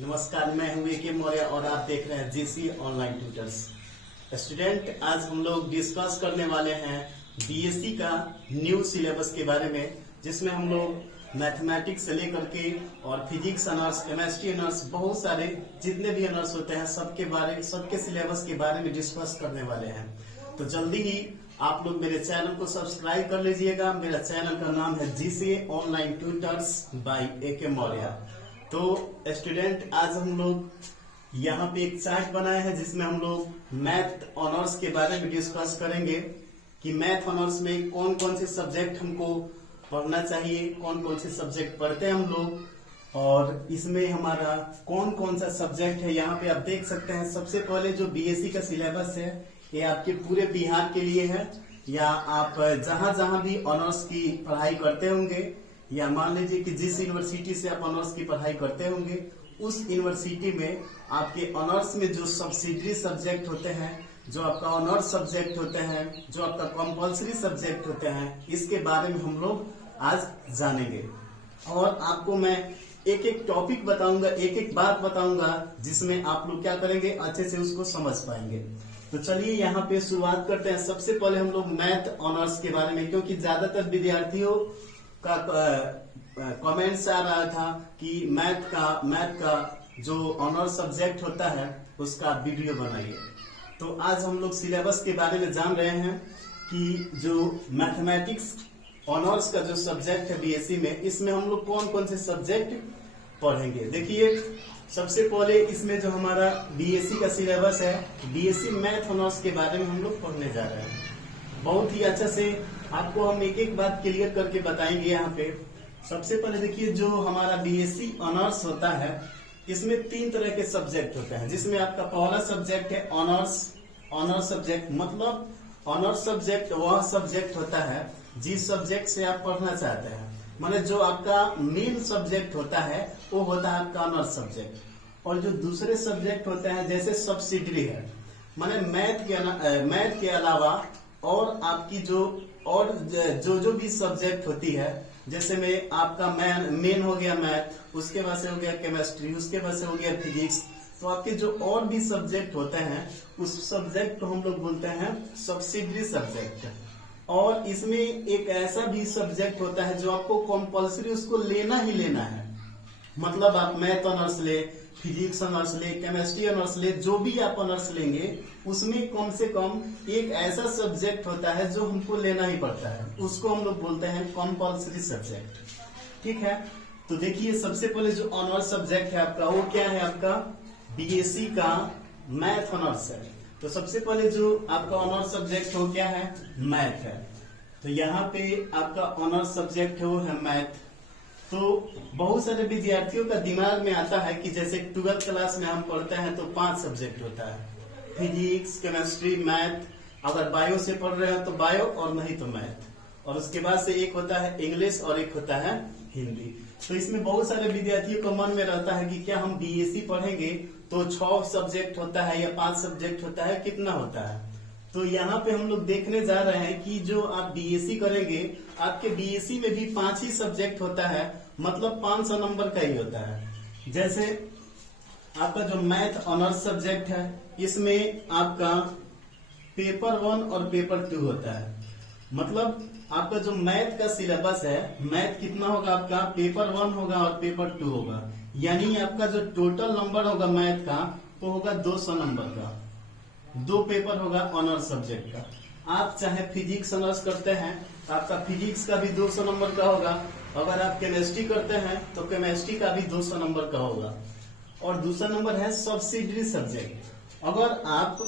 नमस्कार, मैं हूं ए.के. मौर्य और आप देख रहे हैं जीसी ऑनलाइन ट्यूटर्स। स्टूडेंट, आज हम लोग डिस्कस करने वाले हैं बीएससी का न्यू सिलेबस के बारे में, जिसमें हम लोग मैथमेटिक्स से लेकर के और फिजिक्स ऑनर्स, केमिस्ट्री ऑनर्स, बहुत सारे जितने भी ऑनर्स होते हैं सबके सिलेबस के बारे में डिस्कस करने वाले हैं। तो जल्दी ही आप लोग मेरे चैनल को सब्सक्राइब कर लीजिएगा। मेरा चैनल का नाम है GC online tutors by AK. Maurya. तो स्टूडेंट, आज हम लोग यहाँ पे एक चार्ट बनाए हैं जिसमें हम लोग मैथ ऑनर्स के बारे में डिस्कस करेंगे कि मैथ ऑनर्स में कौन कौन से सब्जेक्ट हमको पढ़ना चाहिए, कौन कौन से सब्जेक्ट पढ़ते हैं हम लोग, और इसमें हमारा कौन कौन सा सब्जेक्ट है। यहाँ पे आप देख सकते हैं, सबसे पहले जो बीएससी का सिलेबस है ये आपके पूरे बिहार के लिए है, या आप जहां जहां भी ऑनर्स की पढ़ाई करते होंगे, या मान लीजिए कि जिस यूनिवर्सिटी से आप ऑनर्स की पढ़ाई करते होंगे उस यूनिवर्सिटी में आपके ऑनर्स में जो सब्सिडरी सब्जेक्ट होते हैं, जो आपका ऑनर्स सब्जेक्ट होते हैं, जो आपका कंपलसरी सब्जेक्ट होते हैं, इसके बारे में हम लोग आज जानेंगे। और आपको मैं एक एक टॉपिक बताऊंगा, एक एक बात बताऊंगा, जिसमें आप लोग क्या करेंगे, अच्छे से उसको समझ पाएंगे। तो चलिए यहाँ पे शुरुआत करते हैं। सबसे पहले हम लोग मैथ ऑनर्स के बारे में, क्योंकि ज्यादातर विद्यार्थियों का कमेंट्स आ रहा था कि मैथ का जो ऑनर्स सब्जेक्ट होता है उसका वीडियो बनाइए। तो आज हम लोग सिलेबस के बारे में जान रहे हैं कि जो मैथमेटिक्स ऑनर्स का जो सब्जेक्ट है बीएससी में, इसमें हम लोग कौन कौन से सब्जेक्ट पढ़ेंगे। देखिए, सबसे पहले इसमें जो हमारा बीएससी का सिलेबस है, बीएससी मैथ ऑनर्स के बारे में हम लोग पढ़ने जा रहे हैं। बहुत ही अच्छा से आपको हम एक एक बात क्लियर करके बताएंगे। यहाँ पे सबसे पहले देखिए, जो हमारा बीएससी ऑनर्स होता है इसमें 3 तरह के सब्जेक्ट होते हैं, जिसमें आपका पहला सब्जेक्ट है ऑनर्स सब्जेक्ट। मतलब ऑनर्स सब्जेक्ट वह सब्जेक्ट होता है जिस सब्जेक्ट से आप पढ़ना चाहते हैं, मतलब जो आपका मेन सब्जेक्ट होता है वो होता है आपका ऑनर्स सब्जेक्ट। और जो दूसरे सब्जेक्ट होते हैं जैसे सब्सिडरी है, मतलब मैथ के अलावा और आपकी जो भी सब्जेक्ट होती है, जैसे में आपका मेन हो गया मैथ, उसके बाद से हो गया केमिस्ट्री, उसके बाद से हो गया फिजिक्स। तो आपके जो और भी सब्जेक्ट होते हैं उस सब्जेक्ट को हम लोग बोलते हैं सब्सिडरी सब्जेक्ट। और इसमें एक ऐसा भी सब्जेक्ट होता है जो आपको कंपलसरी उसको लेना ही लेना है। मतलब आप मैथ ऑनर्स ले, फिजिक्स ऑनर्स ले, केमिस्ट्री ऑनर्स ले, जो भी आप ऑनर्स लेंगे उसमें कम से कम एक ऐसा सब्जेक्ट होता है जो हमको लेना ही पड़ता है, उसको हम लोग बोलते हैं कंपलसरी सब्जेक्ट। ठीक है, तो देखिए सबसे पहले जो ऑनर्स सब्जेक्ट है आपका वो क्या है, आपका बीएससी का मैथ ऑनर्स है। तो सबसे पहले जो आपका ऑनर्स सब्जेक्ट हो क्या है, मैथ है। तो यहाँ पे आपका ऑनर्स सब्जेक्ट है वो है मैथ। तो बहुत सारे विद्यार्थियों का दिमाग में आता है कि जैसे 12th क्लास में हम पढ़ते हैं तो 5 सब्जेक्ट होता है, फिजिक्स, केमिस्ट्री, मैथ। अगर बायो से पढ़ रहे हैं तो बायो, और नहीं तो मैथ। और उसके बाद से एक होता है इंग्लिश और एक होता है हिंदी। तो इसमें बहुत सारे विद्यार्थियों को मन में रहता है कि क्या हम बीएससी पढ़ेंगे तो 6 सब्जेक्ट होता है या 5 सब्जेक्ट होता है, कितना होता है। तो यहाँ पे हम लोग देखने जा रहे हैं कि जो आप बीएससी करेंगे, आपके बीएससी में भी 5 ही सब्जेक्ट होता है, मतलब 500 नंबर का ही होता है। जैसे आपका जो मैथ ऑनर्स सब्जेक्ट है, इसमें आपका पेपर 1 और पेपर 2 होता है। मतलब आपका जो मैथ का सिलेबस है, मैथ कितना होगा आपका, पेपर 1 होगा और पेपर 2 होगा। यानी आपका जो टोटल नंबर होगा मैथ का वो होगा 200 नंबर का। 2 पेपर होगा ऑनर्स सब्जेक्ट का। आप चाहे फिजिक्स ऑनर्स करते हैं तो आपका फिजिक्स का भी 200 नंबर का होगा। अगर आप केमिस्ट्री करते हैं तो केमिस्ट्री का भी 200 नंबर का होगा। और दूसरा नंबर है सब्सिडरी सब्जेक्ट। अगर आप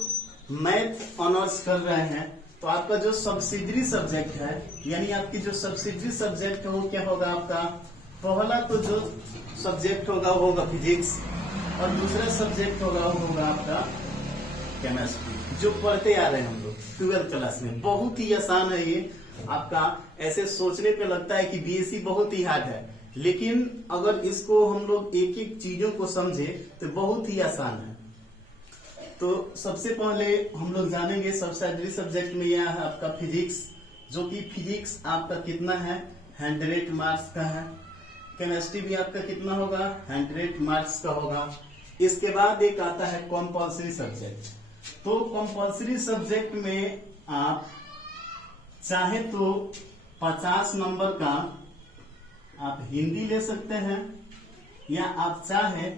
मैथ ऑनर्स कर रहे हैं तो आपका जो सब्सिडरी सब्जेक्ट है, यानी आपकी जो सब्सिडरी सब्जेक्ट है वो क्या होगा, आपका पहला तो जो सब्जेक्ट होगा वो होगा फिजिक्स, और दूसरा सब्जेक्ट होगा वो होगा आपका केमिस्ट्री, जो पढ़ते आ रहे हैं हम लोग 12th क्लास में। बहुत ही आसान है ये। आपका ऐसे सोचने पे लगता है कि बीएससी बहुत ही हार्ड है, लेकिन अगर इसको हम लोग एक एक चीजों को समझे तो बहुत ही आसान है। तो सबसे पहले हम लोग जानेंगे सब्सिडरी सब्जेक्ट में यह है आपका फिजिक्स, जो कि फिजिक्स आपका कितना है, 100 मार्क्स का है। केमिस्ट्री भी आपका कितना होगा 100 मार्क्स का होगा। इसके बाद एक आता है कंपल्सरी सब्जेक्ट। तो कंपल्सरी सब्जेक्ट में आप चाहे तो 50 नंबर का आप हिंदी ले सकते हैं, या आप चाहे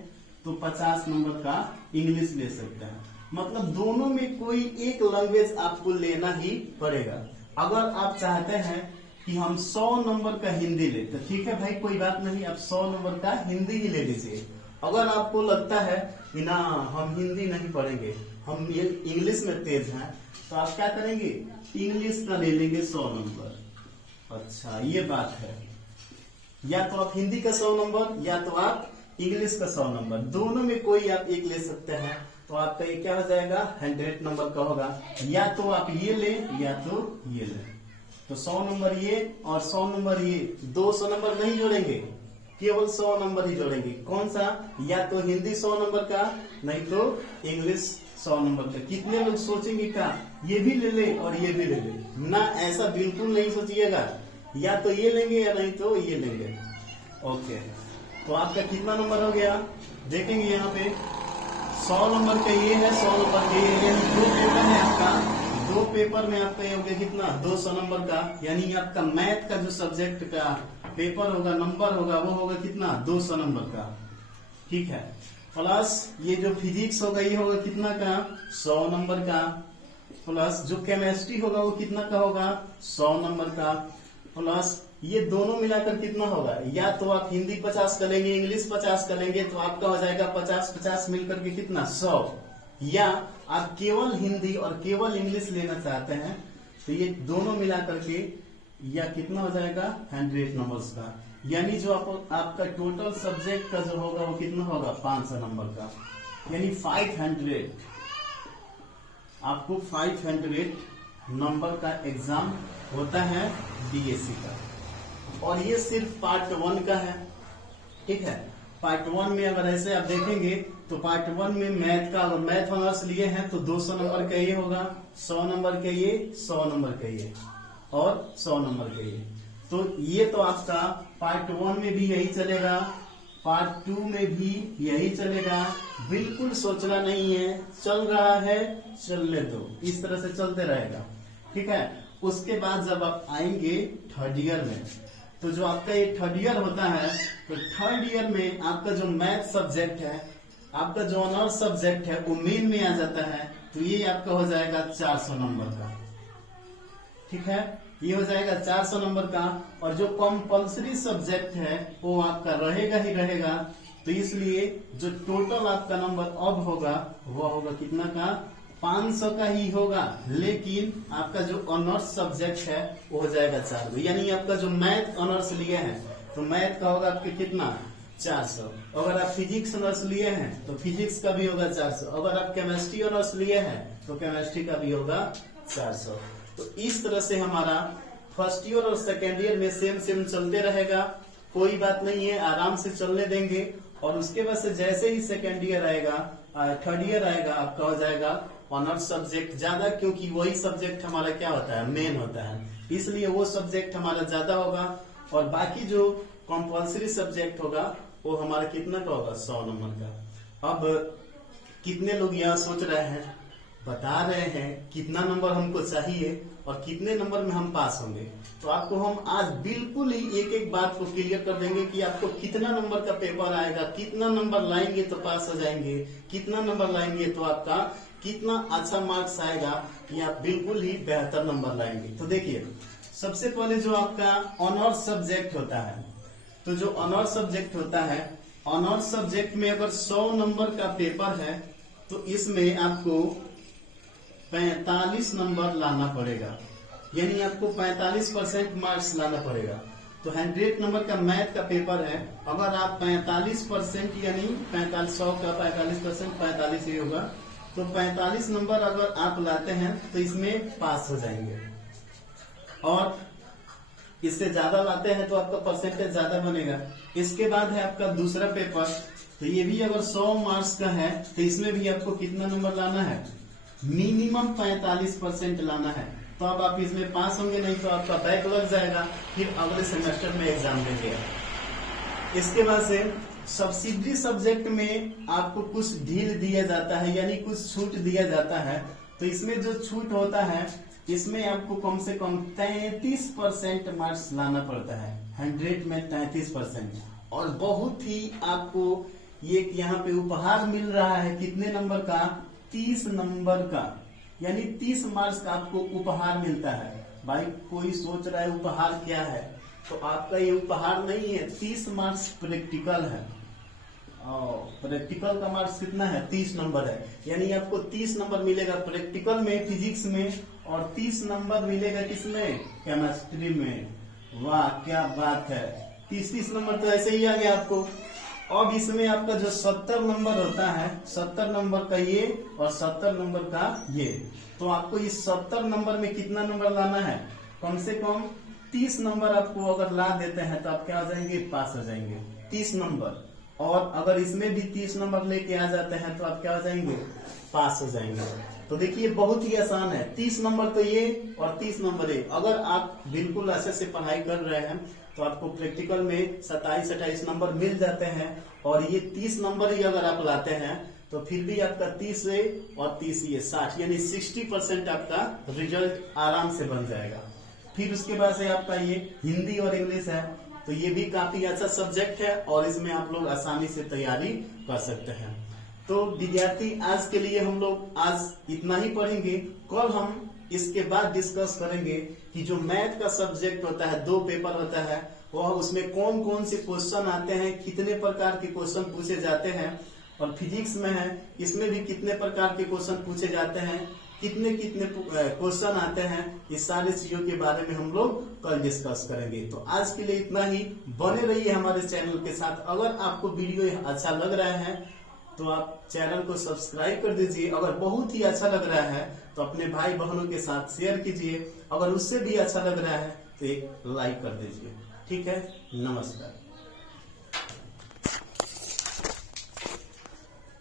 तो 50 नंबर का इंग्लिश ले सकते हैं। मतलब दोनों में कोई एक लैंग्वेज आपको लेना ही पड़ेगा। अगर आप चाहते हैं कि हम 100 नंबर का हिंदी ले, तो ठीक है भाई, कोई बात नहीं, आप 100 नंबर का हिंदी ही ले लीजिए। अगर आपको लगता है कि ना हम हिंदी नहीं पढ़ेंगे, हम ये इंग्लिश में तेज हैं, तो आप क्या करेंगे, इंग्लिश का ले लेंगे 100 नंबर। अच्छा, ये बात है। या तो आप हिंदी का 100 नंबर, या तो आप इंग्लिश का 100 नंबर, दोनों में कोई आप एक ले सकते हैं। तो आपका ये क्या हो जाएगा 100 नंबर का होगा। या तो आप ये ले, या तो ये ले। तो 100 नंबर ये और 100 नंबर ये, 200 नंबर नहीं जोड़ेंगे, केवल 100 नंबर ही जोड़ेंगे। कौन सा, या तो हिंदी 100 नंबर का, नहीं तो इंग्लिश 100 नंबर का। कितने लोग सोचेंगे क्या ये भी ले ले और ये भी ले ले, ना ऐसा बिल्कुल नहीं सोचिएगा, या तो ये लेंगे या नहीं तो ये लेंगे। ओके, तो आपका कितना नंबर हो गया देखेंगे यहाँ पे, 100 नंबर का ये है, 100 नंबर का ये है। 2 पेपर है आपका, 2 पेपर में आपका ये हो गया कितना 200 नंबर का। यानी आपका मैथ का जो सब्जेक्ट का पेपर होगा, नंबर होगा, वो होगा कितना 200 नंबर का। ठीक है, प्लस ये जो फिजिक्स होगा ये होगा कितना का 100 नंबर का, प्लस जो केमिस्ट्री होगा वो कितना का होगा 100 नंबर का, प्लस ये दोनों मिलाकर कितना होगा, या तो आप हिंदी 50 का लेंगे, इंग्लिश 50 का लेंगे, तो आपका हो जाएगा 50-50 मिलकर के कितना 100। या आप केवल हिंदी और केवल इंग्लिश लेना चाहते हैं, तो ये दोनों मिलाकर के या कितना हो जाएगा 100 नंबर्स का। यानी जो आपका टोटल सब्जेक्ट का जो होगा वो कितना होगा 500 नंबर का। यानी 500, आपको 500 नंबर का एग्जाम होता है बीएससी का। और ये सिर्फ पार्ट 1 का है। ठीक है, पार्ट 1 में अगर ऐसे आप देखेंगे तो पार्ट 1 में मैथ का, अगर मैथ ऑनर्स लिए हैं तो 200 नंबर का ये होगा, 100 नंबर का ये, 100 नंबर का ये और 100 नंबर का ये। तो ये तो आपका पार्ट 1 में भी यही चलेगा, पार्ट 2 में भी यही चलेगा। बिल्कुल सोचना नहीं है, चल रहा है चलने दो, इस तरह से चलते रहेगा। ठीक है, उसके बाद जब आप आएंगे 3rd ईयर में, तो जो आपका ये 3rd ईयर होता है, तो 3rd ईयर में आपका जो मैथ सब्जेक्ट है, आपका जो ऑनर्स सब्जेक्ट है वो मेन में आ जाता है। तो ये आपका हो जाएगा 400 नंबर का। ठीक है, ये हो जाएगा 400 नंबर का। और जो कंपल्सरी सब्जेक्ट है वो आपका रहेगा ही रहेगा। तो इसलिए जो टोटल आपका नंबर अब होगा वो होगा कितना का 500 का ही होगा। लेकिन आपका जो ऑनर्स सब्जेक्ट है वो हो जाएगा 400। यानी आपका जो मैथ ऑनर्स लिए हैं तो मैथ का होगा आपके कितना 400। अगर आप फिजिक्स ऑनर्स लिए हैं तो फिजिक्स का भी होगा 400। अगर आप केमिस्ट्री ऑनर्स लिए हैं तो केमिस्ट्री का भी होगा 400। तो इस तरह से हमारा 1st ईयर और 2nd ईयर में सेम चलते रहेगा। कोई बात नहीं है, आराम से चलने देंगे। और उसके बाद से जैसे ही 2nd ईयर आएगा, 3rd ईयर आएगा, आपका हो जाएगा ऑनर्स सब्जेक्ट ज्यादा, क्योंकि वही सब्जेक्ट हमारा क्या होता है मेन होता है, इसलिए वो सब्जेक्ट हमारा ज्यादा होगा। और बाकी जो कंपल्सरी सब्जेक्ट होगा वो हमारा कितना का होगा 100 नंबर का। अब कितने लोग यहाँ सोच रहे हैं, बता रहे हैं कितना नंबर हमको चाहिए और कितने नंबर में हम पास होंगे। तो आपको हम आज बिल्कुल ही एक एक बात को क्लियर कर देंगे कि आपको कितना नंबर का पेपर आएगा, कितना नंबर लाएंगे तो पास हो जाएंगे, कितना नंबर लाएंगे तो आपका कितना अच्छा मार्क्स आएगा, कि आप बिल्कुल ही बेहतर नंबर लाएंगे। तो देखिए, सबसे पहले जो आपका ऑनर्स सब्जेक्ट होता है, तो जो ऑनर्स सब्जेक्ट होता है, ऑनर्स सब्जेक्ट में अगर 100 नंबर का पेपर है तो इसमें आपको 45 नंबर लाना पड़ेगा। यानी आपको 45% मार्क्स लाना पड़ेगा। तो 100 नंबर का मैथ का पेपर है, अगर आप 45% यानी 100 का 45% 45 ही होगा, तो 45 नंबर अगर आप लाते हैं तो इसमें पास हो जाएंगे। और इससे ज्यादा लाते हैं तो आपका परसेंटेज ज्यादा बनेगा। इसके बाद है आपका दूसरा पेपर, तो ये भी अगर 100 मार्क्स का है तो इसमें भी आपको कितना नंबर लाना है, मिनिमम 45% लाना है। तो अब आप इसमें पास होंगे, नहीं तो आपका बैक लग जाएगा, फिर अगले सेमेस्टर में एग्जाम देंगे। इसके बाद से सब्सिडरी सब्जेक्ट में आपको कुछ ढील दिया जाता है, यानी कुछ छूट दिया जाता है। तो इसमें जो छूट होता है, इसमें आपको कम से कम 33% मार्क्स लाना पड़ता है। 100 में 33%। और बहुत ही आपको ये यहाँ पे उपहार मिल रहा है, कितने नंबर का? 30 नंबर का, यानी 30 मार्क्स का आपको उपहार मिलता है। भाई कोई सोच रहा है उपहार क्या है, तो आपका ये उपहार नहीं है, 30 मार्क्स प्रैक्टिकल है। प्रैक्टिकल का मार्क्स कितना है? 30 नंबर है, यानी आपको 30 नंबर मिलेगा प्रैक्टिकल में, फिजिक्स में, और 30 नंबर मिलेगा किसमें? केमिस्ट्री में। वाह क्या बात है, 30 नंबर तो ऐसे ही आ गया आपको। अब इसमें आपका जो 70 नंबर होता है, 70 नंबर का ये और 70 नंबर का ये, तो आपको इस 70 नंबर में कितना नंबर लाना है? कम से कम 30 नंबर आपको अगर ला देते हैं तो आप क्या हो जाएंगे? पास हो जाएंगे, 30 नंबर। और अगर इसमें भी 30 नंबर लेके आ जाते हैं तो आप क्या हो जाएंगे? पास हो जाएंगे। तो देखिए बहुत ही आसान है, 30 नंबर तो ये और 30 नंबर ये। अगर आप बिल्कुल अच्छे से पढ़ाई कर रहे हैं तो आपको प्रैक्टिकल में 27-28 नंबर मिल जाते हैं, और ये 30 नंबर ही अगर आप लाते हैं तो फिर भी आपका 30 और 30 ये 60, यानी 60% आपका रिजल्ट आराम से बन जाएगा। फिर उसके बाद से आपका ये हिंदी और इंग्लिश है, तो ये भी काफी अच्छा सब्जेक्ट है और इसमें आप लोग आसानी से तैयारी कर सकते हैं। तो विद्यार्थी आज के लिए हम लोग आज इतना ही पढ़ेंगे। कल हम इसके बाद डिस्कस करेंगे कि जो मैथ का सब्जेक्ट होता है, 2 पेपर होता है, वह उसमें कौन कौन से क्वेश्चन आते हैं, कितने प्रकार के क्वेश्चन पूछे जाते हैं, और फिजिक्स में है इसमें भी कितने प्रकार के क्वेश्चन पूछे जाते हैं, कितने कितने क्वेश्चन आते हैं, इस सारी चीजों के बारे में हम लोग कल डिस्कस करेंगे। तो आज के लिए इतना ही। बने रहिए हमारे चैनल के साथ। अगर आपको वीडियो अच्छा लग रहा है तो आप चैनल को सब्सक्राइब कर दीजिए। अगर बहुत ही अच्छा लग रहा है तो अपने भाई बहनों के साथ शेयर कीजिए। अगर उससे भी अच्छा लग रहा है तो एक लाइक कर दीजिए। ठीक है, नमस्कार।